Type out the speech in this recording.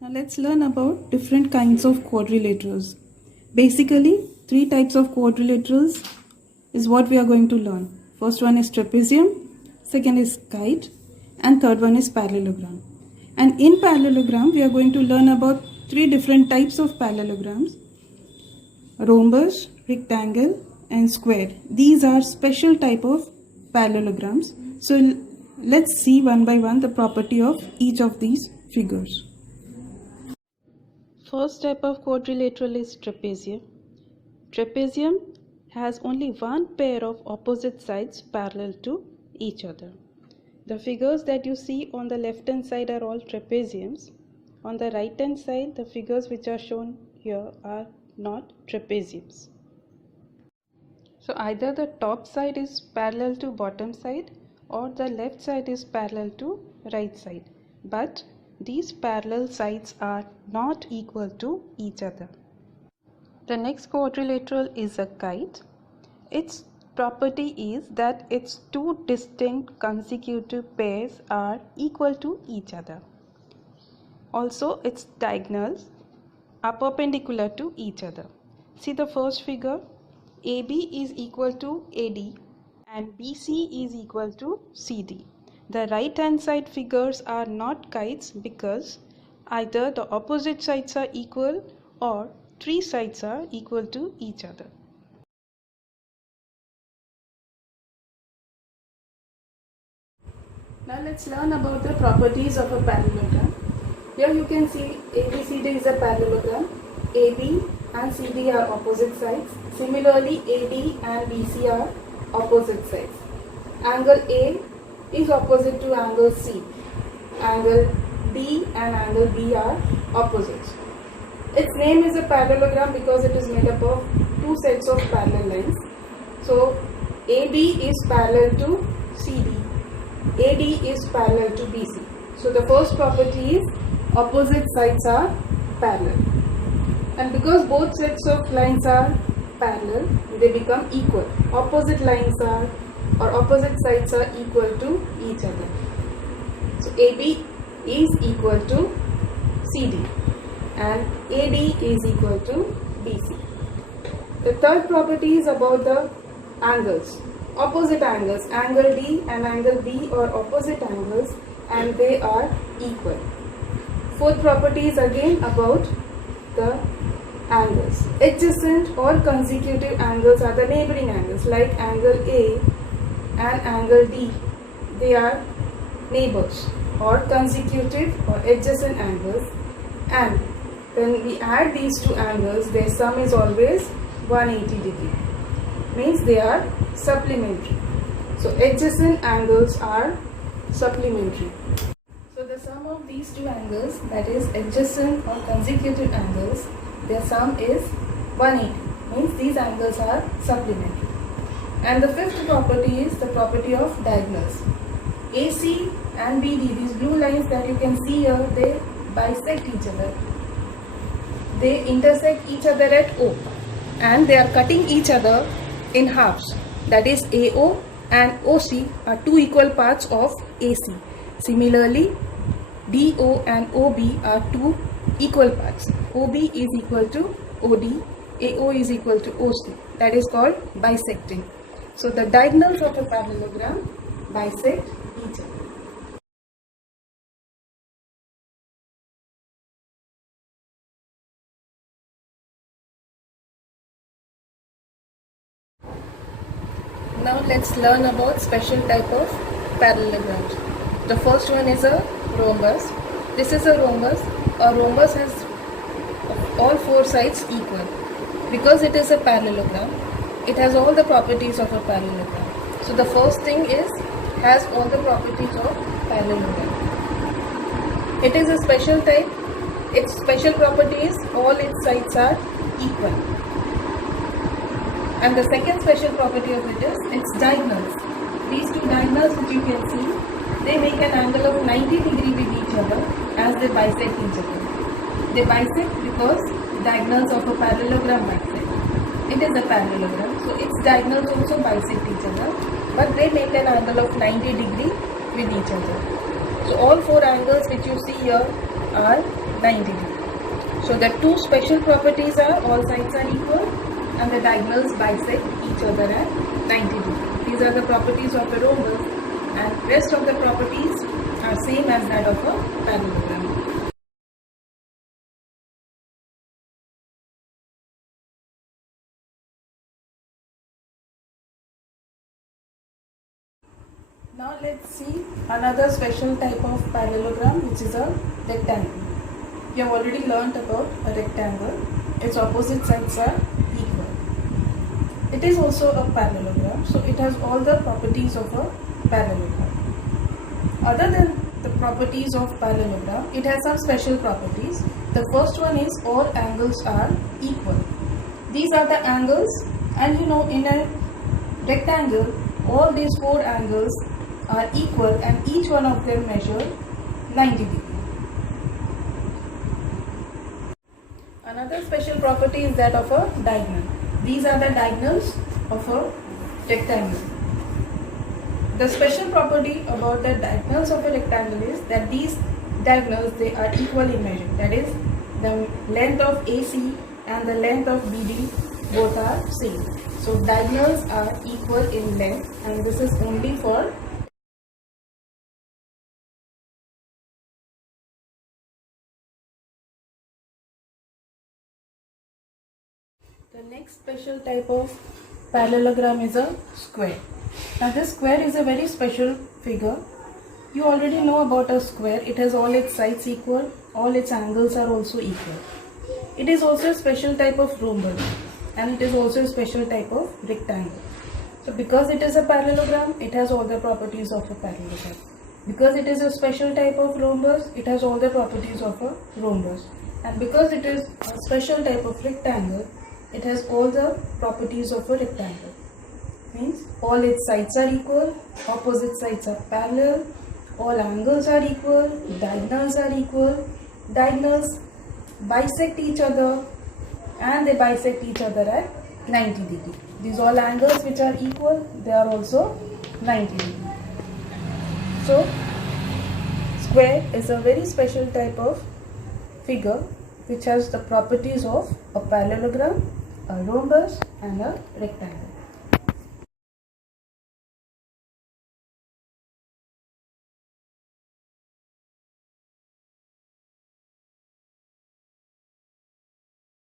Now let's learn about different kinds of quadrilaterals. Basically, three types of quadrilaterals is what we are going to learn. First one is trapezium, second is kite, and third one is parallelogram. And in parallelogram, we are going to learn about three different types of parallelograms: rhombus, rectangle, and square. These are special type of parallelograms. So let's see one by one the property of each of these figures. First type of quadrilateral is trapezium. Trapezium has only one pair of opposite sides parallel to each other. The figures that you see on the left hand side are all trapeziums. On the right hand side, the figures which are shown here are not trapeziums. So either the top side is parallel to bottom side or the left side is parallel to right side. But these parallel sides are not equal to each other. The next quadrilateral is a kite. Its property is that its two distinct consecutive pairs are equal to each other. Also, its diagonals are perpendicular to each other. See the first figure. AB is equal to AD and BC is equal to CD. The right hand side figures are not kites because either the opposite sides are equal or three sides are equal to each other. Now let's learn about the properties of a parallelogram. Here you can see ABCD is a parallelogram. AB and CD are opposite sides. Similarly, AD and BC are opposite sides. Angle A is opposite to angle C. Angle D and angle B are opposites. Its name is a parallelogram because it is made up of two sets of parallel lines. So AB is parallel to CD. AD is parallel to BC. So the first property is opposite sides are parallel. And because both sets of lines are parallel, they become equal. Opposite lines are or opposite sides are equal to each other. So AB is equal to CD and AD is equal to BC. The third property is about the angles. Opposite angles, angle D and angle B are opposite angles and they are equal. Fourth property is again about the angles. Adjacent or consecutive angles are the neighboring angles, like angle A and angle D. They are neighbors or consecutive or adjacent angles, and when we add these two angles, their sum is always 180 degree. Means they are supplementary. So adjacent angles are supplementary. So the sum of these two angles, that is adjacent or consecutive angles, their sum is 180. Means these angles are supplementary. And the fifth property is the property of diagonals. AC and BD, these blue lines that you can see here, they bisect each other. They intersect each other at O and they are cutting each other in halves. That is, AO and OC are two equal parts of AC. Similarly, DO and OB are two equal parts. OB is equal to OD, AO is equal to OC. That is called bisecting. So the diagonals of a parallelogram bisect each other. Now let's learn about special type of parallelograms. The first one is a rhombus. This is a rhombus. A rhombus has all four sides equal. Because it is a parallelogram, it has all the properties of a parallelogram. So the first thing is, has all the properties of parallelogram. It is a special type. Its special property is all its sides are equal. And the second special property of it is its diagonals. These two diagonals which you can see, they make an angle of 90 degree with each other as they bisect each other. They bisect because diagonals of a parallelogram bisect. It is a parallelogram, so its diagonals also bisect each other, but they make an angle of 90 degree with each other. So all four angles which you see here are 90 degree. So the two special properties are all sides are equal and the diagonals bisect each other at 90 degree. These are the properties of a rhombus, and rest of the properties are same as that of a parallelogram. Now let's see another special type of parallelogram, which is a rectangle. You have already learnt about a rectangle. Its opposite sides are equal. It is also a parallelogram, so it has all the properties of a parallelogram. Other than the properties of parallelogram, it has some special properties. The first one is all angles are equal. These are the angles, and you know, in a rectangle all these four angles are equal and each one of them measure 90 degree. Another special property is that of a diagonal. These are the diagonals of a rectangle. The special property about the diagonals of a rectangle is that these diagonals, they are equal in measure. That is, the length of AC and the length of BD both are same. So diagonals are equal in length, and this is only for the next special type of parallelogram is a square. Now this square is a very special figure. You already know about a square. It has all its sides equal, all its angles are also equal. It is also a special type of rhombus, and it is also a special type of rectangle. So because it is a parallelogram, it has all the properties of a parallelogram. Because it is a special type of rhombus, it has all the properties of a rhombus. And because it is a special type of rectangle, it has all the properties of a rectangle. Means all its sides are equal, opposite sides are parallel, all angles are equal, diagonals are equal, diagonals bisect each other, and they bisect each other at 90 degree. These all angles which are equal, they are also 90 degree. So square is a very special type of figure which has the properties of a parallelogram, a rhombus, and a rectangle.